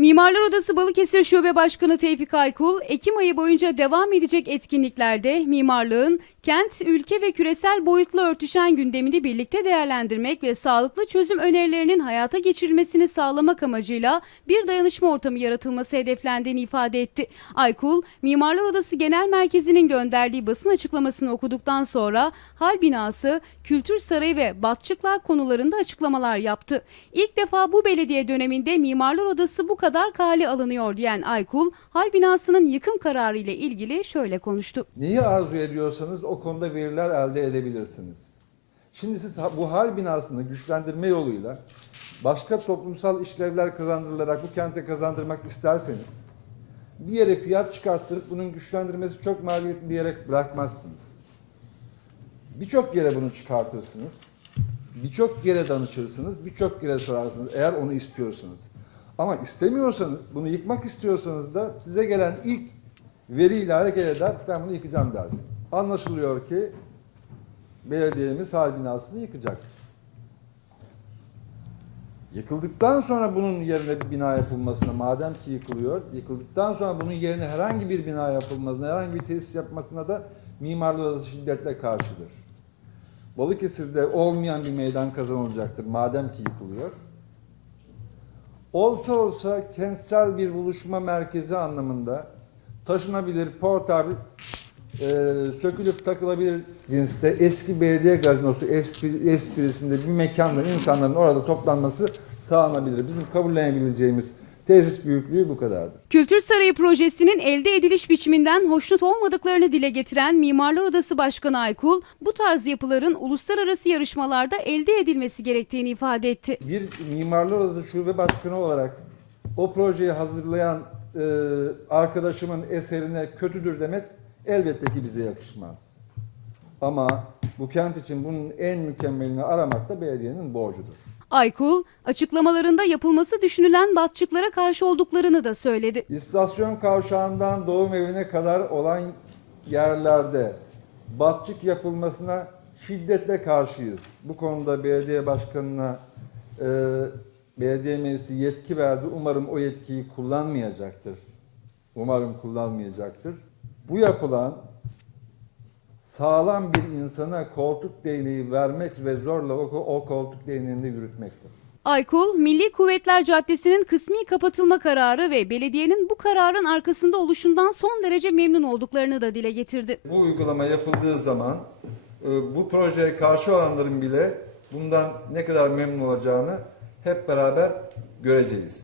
Mimarlar Odası Balıkesir Şube Başkanı Tevfik Aykul, Ekim ayı boyunca devam edecek etkinliklerde mimarlığın kent, ülke ve küresel boyutla örtüşen gündemini birlikte değerlendirmek ve sağlıklı çözüm önerilerinin hayata geçirilmesini sağlamak amacıyla bir dayanışma ortamı yaratılması hedeflendiğini ifade etti. Aykul, Mimarlar Odası Genel Merkezi'nin gönderdiği basın açıklamasını okuduktan sonra hal binası, kültür sarayı ve batçıklar konularında açıklamalar yaptı. İlk defa bu belediye döneminde Mimarlar Odası bu kadar kale alınıyor diyen Aykul, hal binasının yıkım kararı ile ilgili şöyle konuştu. Neyi arzu ediyorsanız o konuda veriler elde edebilirsiniz. Şimdi siz bu hal binasını güçlendirme yoluyla başka toplumsal işlevler kazandırılarak bu kente kazandırmak isterseniz bir yere fiyat çıkarttırıp bunun güçlendirmesi çok maliyetli diyerek bırakmazsınız. Birçok yere bunu çıkartırsınız. Birçok yere danışırsınız, birçok yere sorarsınız eğer onu istiyorsanız. Ama istemiyorsanız, bunu yıkmak istiyorsanız da size gelen ilk veriyle hareket eder, ben bunu yıkacağım dersiniz. Anlaşılıyor ki belediyemiz hal binasını yıkacak. Yıkıldıktan sonra bunun yerine bir bina yapılmasına, madem ki yıkılıyor, yıkıldıktan sonra bunun yerine herhangi bir bina yapılmasına, herhangi bir tesis yapmasına da mimarlık odası şiddetle karşıdır. Balıkesir'de olmayan bir meydan kazanılacaktır madem ki yıkılıyor. Olsa olsa kentsel bir buluşma merkezi anlamında taşınabilir, portabil, e, sökülüp takılabilir cinste eski belediye gazinosu espri, esprisinde bir mekanda insanların orada toplanması sağlanabilir. Bizim kabullenebileceğimiz tesis büyüklüğü bu kadardır. Kültür Sarayı projesinin elde ediliş biçiminden hoşnut olmadıklarını dile getiren Mimarlar Odası Başkanı Aykul, bu tarz yapıların uluslararası yarışmalarda elde edilmesi gerektiğini ifade etti. Bir mimarlar odası şube başkanı olarak o projeyi hazırlayan e, arkadaşımın eserine kötüdür demek elbette ki bize yakışmaz. Ama bu kent için bunun en mükemmelini aramak da belediyenin borcudur. Aykul, açıklamalarında yapılması düşünülen batçıklara karşı olduklarını da söyledi. İstasyon kavşağından doğum evine kadar olan yerlerde batçık yapılmasına şiddetle karşıyız. Bu konuda belediye başkanına e, belediye meclisi yetki verdi. Umarım o yetkiyi kullanmayacaktır. Umarım kullanmayacaktır. Bu yapılan sağlam bir insana koltuk değneği vermek ve zorla o, o koltuk değneğini yürütmektir. Aykul, Milli Kuvvetler Caddesi'nin kısmi kapatılma kararı ve belediyenin bu kararın arkasında oluşundan son derece memnun olduklarını da dile getirdi. Bu uygulama yapıldığı zaman e, bu projeye karşı olanların bile bundan ne kadar memnun olacağını hep beraber göreceğiz.